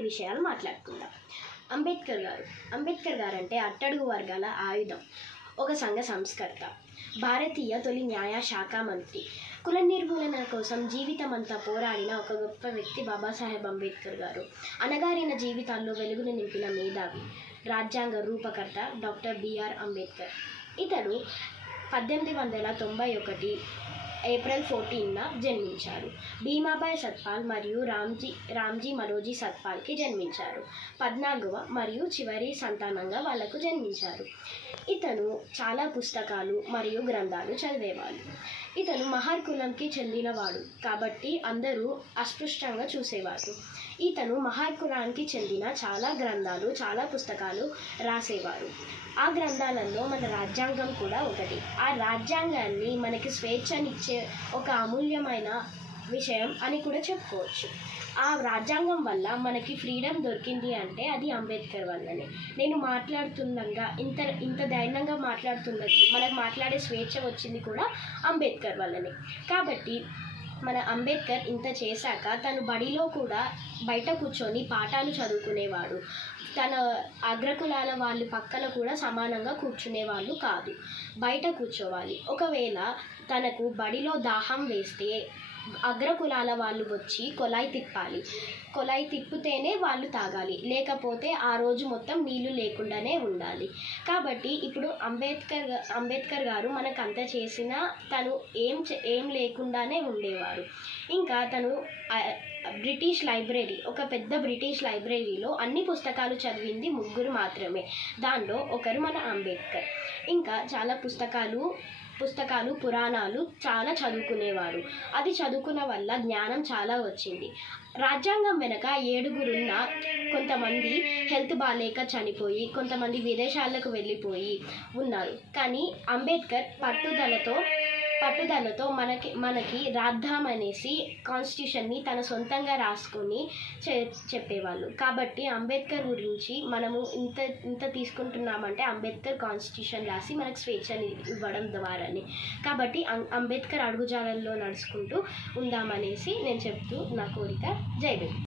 కొన్ని విషయాలు మాట్లాడుకుందాం. అంబేద్కర్ గారు అంటే అట్టడుగు వర్గాల ఆయుధం, ఒక సంఘ సంస్కర్త, భారతీయ తొలి న్యాయ శాఖ మంత్రి, కుల నిర్మూలన కోసం జీవితమంతా పోరాడిన ఒక గొప్ప వ్యక్తి బాబాసాహెబ్ అంబేద్కర్ గారు. అణగారిన జీవితాల్లో వెలుగును నింపిన మేధావి, రాజ్యాంగ రూపకర్త డాక్టర్ బిఆర్ అంబేద్కర్. ఇతడు 1891 ఏప్రిల్ 14న జన్మించారు. భీమాబాయ్ సత్పాల్ మరియు రామ్జీ మనోజీ సత్పాల్కి జన్మించారు. 14వ మరియు చివరి సంతానంగా వాళ్లకు జన్మించారు. ఇతను చాలా పుస్తకాలు మరియు గ్రంథాలు చదివేవాళ్ళు. ఇతను మహార్ కులంకి చెందినవాడు కాబట్టి అందరూ అస్పృష్టంగా చూసేవారు. ఇతను మహార్ కులానికి చెందిన చాలా గ్రంథాలు, చాలా పుస్తకాలు రాసేవారు. ఆ గ్రంథాలలో మన రాజ్యాంగం కూడా ఒకటి. ఆ రాజ్యాంగాన్ని మనకి స్వేచ్ఛనిచ్చే ఒక అమూల్యమైన విషయం అని కూడా చెప్పుకోవచ్చు. ఆ రాజ్యాంగం వల్ల మనకి ఫ్రీడమ్ దొరికింది అంటే అది అంబేద్కర్ వల్లనే. నేను మాట్లాడుతుండగా ఇంత ధైర్యంగా మాట్లాడుతున్నది, మనకు మాట్లాడే స్వేచ్ఛ వచ్చింది కూడా అంబేద్కర్ వల్లనే. కాబట్టి మన అంబేద్కర్ ఇంత చేశాక తను బడిలో కూడా బయట కూర్చొని పాఠాలు చదువుకునేవాడు. తన అగ్రకులాల వాళ్ళు పక్కన కూడా సమానంగా కూర్చునేవాళ్ళు కాదు, బయట కూర్చోవాలి. ఒకవేళ తనకు బడిలో దాహం వేస్తే అగ్రకులాల వాళ్ళు వచ్చి కొలాయి తిప్పితేనే వాళ్ళు తాగాలి, లేకపోతే ఆ రోజు మొత్తం నీళ్లు లేకుండానే ఉండాలి. కాబట్టి ఇప్పుడు అంబేద్కర్ గారు మనకు అంత చేసినా తను ఏం లేకుండానే ఉండేవారు. ఇంకా తను ఒక పెద్ద బ్రిటిష్ లైబ్రరీలో అన్ని పుస్తకాలు చదివింది 3 మాత్రమే. దానిలో ఒకరు మన అంబేద్కర్. ఇంకా చాలా పుస్తకాలు పురాణాలు చాలా చదువుకునేవారు. అది చదువుకున్న వల్ల జ్ఞానం చాలా వచ్చింది. రాజ్యాంగం వెనక 7గురున్న కొంతమంది హెల్త్ బాగాలేక చనిపోయి, కొంతమంది విదేశాలకు వెళ్ళిపోయి ఉన్నారు. కానీ అంబేద్కర్ పట్టుదలతో మనకి రాద్దామనేసి కాన్స్టిట్యూషన్ని తన సొంతంగా రాసుకొని చెప్పేవాళ్ళు. కాబట్టి అంబేద్కర్ గురించి మనము ఇంత తీసుకుంటున్నామంటే అంబేద్కర్ కాన్స్టిట్యూషన్ రాసి మనకు స్వేచ్ఛని ఇవ్వడం ద్వారానే. కాబట్టి అంబేద్కర్ అడుగుజాడల్లో నడుచుకుంటూ ఉందామనేసి నేను చెప్తూ నా కోరిక. జై భీమ్.